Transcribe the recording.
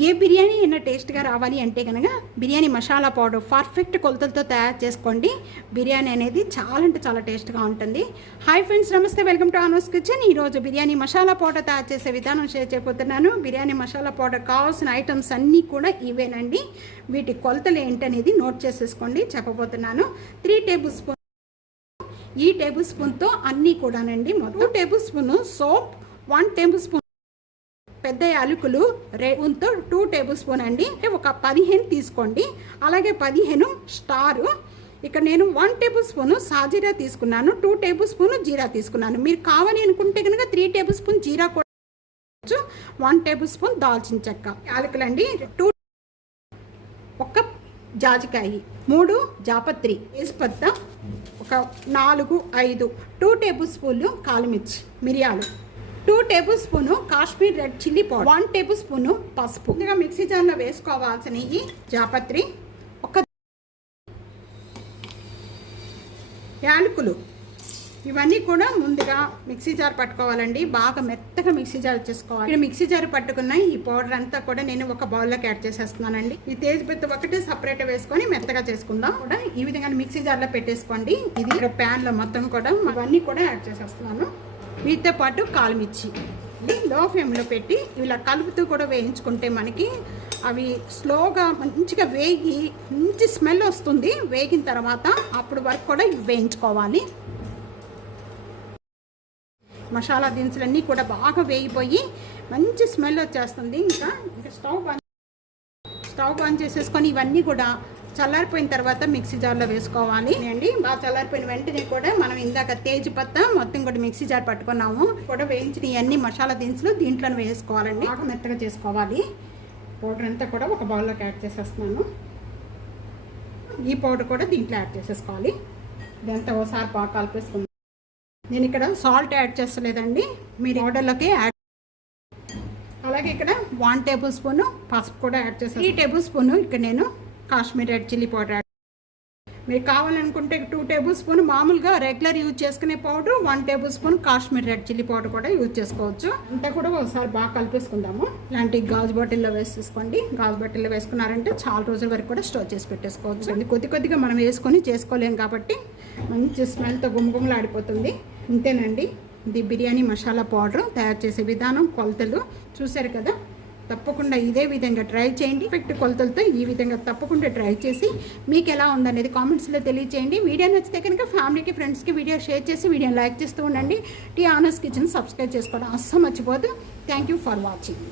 ఏ బిర్యానీ అయినా టేస్ట్గా రావాలి అంటే కనుక బిర్యానీ మసాలా పౌడర్ పర్ఫెక్ట్ కొలతలతో తయారు చేసుకోండి. బిర్యానీ అనేది చాలా అంటే చాలా టేస్ట్గా ఉంటుంది. హాయ్ ఫ్రెండ్స్, నమస్తే, వెల్కమ్ టు అనూస్ కిచెన్. ఈరోజు బిర్యానీ మసాలా పౌడర్ తయారు చేసే విధానం షేర్ చేయబోతున్నాను. బిర్యానీ మసాలా పౌడర్ కావాల్సిన ఐటమ్స్ అన్నీ కూడా ఇవేనండి. వీటి కొలతలు ఏంటనేది నోట్ చేసేసుకోండి. చెప్పబోతున్నాను. 3 టేబుల్ స్పూన్, ఈ టేబుల్ స్పూన్తో అన్నీ కూడానండి. మొత్తం 2 table spoon soap, 1 table spoon పెద్ద యాలకులు, 2 టేబుల్ స్పూన్ అండి. ఒక 15 తీసుకోండి. అలాగే 15 స్టారు. ఇక్కడ నేను 1 టేబుల్ స్పూన్ సాజీరా తీసుకున్నాను, 2 టేబుల్ స్పూన్ జీరా తీసుకున్నాను. మీరు కావాలి అనుకుంటే కనుక 3 టేబుల్ స్పూన్ జీరా కూడా, 1 టేబుల్ స్పూన్ దాల్చిన చెక్క, యాలకులు అండి, 2 ఒక జాజికాయ, 3 జాపత్రి, తేజ్పత్తా ఒక 4-5, 2 టేబుల్ స్పూన్లు కాలుమిర్చి, మిరియాలు, 2 table spoon Kashmir red chilli powder, 1 table spoon పసుపు. ఇంకా మిక్సీ జార్లో వేసుకోవాల్సినవి జాపత్రి, ఒక యాలకులు, ఇవన్నీ కూడా ముందుగా మిక్సీ జార్ పట్టుకోవాలండి. బాగా మెత్తగా మిక్సీ జార్ చేసుకోవాలి. ఇక్కడ మిక్సీ జార్ పట్టుకున్న ఈ పౌడర్ అంతా కూడా నేను ఒక బౌల్లోకి యాడ్ చేసేస్తున్నానండి. ఈ తేజ్పత్తా ఒకటి సపరేట్ వేసుకొని మెత్తగా చేసుకుందాం. కూడా ఈ విధంగా మిక్సీ జార్లో పెట్టేసుకోండి. ఇది ఇక్కడ ప్యాన్లో మొత్తం కూడా ఇవన్నీ కూడా యాడ్ చేసేస్తున్నాను. వీటితో పాటు కాలుమిర్చి లో ఫ్లేమ్లో పెట్టి ఇలా కలుపుతూ కూడా వేయించుకుంటే మనకి అవి స్లోగా మంచిగా వేగి మంచి స్మెల్ వస్తుంది. వేగిన తర్వాత అప్పుడు వరకు కూడా ఇవి వేయించుకోవాలి. మసాలా దినుసులన్నీ కూడా బాగా వేగిపోయి మంచి స్మెల్ వచ్చేస్తుంది. ఇంకా స్టవ్ బంద్ చేసేసుకొని ఇవన్నీ కూడా చల్లారిపోయిన తర్వాత మిక్సీ జార్లో వేసుకోవాలి అండి. బాగా చల్లారిపోయిన వెంటనే కూడా మనం ఇందాక తేజ్పత్తా మొత్తం కూడా మిక్సీ జార్ పట్టుకున్నాము కూడా వేయించిన ఇవన్నీ మసాలా దినుసులు దీంట్లో వేసుకోవాలండి. బాగా మెత్తగా చేసుకోవాలి. పౌడర్ అంతా కూడా ఒక బౌల్లోకి యాడ్ చేసేస్తున్నాను. ఈ పౌడర్ కూడా దీంట్లో యాడ్ చేసేసుకోవాలి. ఇదంతా ఒకసారి బాగా కలిపేసుకుందాం. నేను ఇక్కడ సాల్ట్ యాడ్ చేస్తలేదండి, మీరు పౌడర్లోకి యాడ్. అలాగే ఇక్కడ 1 టేబుల్ స్పూన్ పసుపు కూడా యాడ్ చేస్తాను. 3 టేబుల్ స్పూన్ ఇక్కడ నేను Kashmir red chilli powder add. మీరు కావాలనుకుంటే 2 టేబుల్ స్పూన్ మామూలుగా రెగ్యులర్ యూజ్ చేసుకునే powder, 1 table spoon Kashmir red chilli powder కూడా యూజ్ చేసుకోవచ్చు. అంతా కూడా ఒకసారి బాగా కలిపేసుకుందాము. ఇలాంటి గాజు బాటిల్లో వేసేసుకోండి. గాజు బాటిల్లో వేసుకున్నారంటే చాలా రోజుల వరకు కూడా స్టోర్ చేసి పెట్టేసుకోవచ్చు. కొద్దిగా మనం వేసుకొని చేసుకోలేం కాబట్టి మంచి స్మెల్తో గుమగుమలాడిపోతుంది. ఇంతేనండి, ఇది బిర్యానీ మసాలా పౌడర్ తయారు చేసే విధానం. కొలతలు చూసారు కదా. తప్పకుండా ఇదే విధంగా ట్రై చేయండి. పర్ఫెక్ట్ కొలతలతో ఈ విధంగా తప్పకుండా ట్రై చేసి మీకు ఎలా ఉందనేది కామెంట్స్లో తెలియచేయండి. వీడియో నచ్చితే కనుక ఫ్యామిలీకి, ఫ్రెండ్స్కి వీడియో షేర్ చేసి వీడియోని లైక్ చేస్తూ ఉండండి. టీ అనూస్ కిచెన్ సబ్స్క్రైబ్ చేసుకోవడం అస్సలు మర్చిపోదు. Thank you for watching.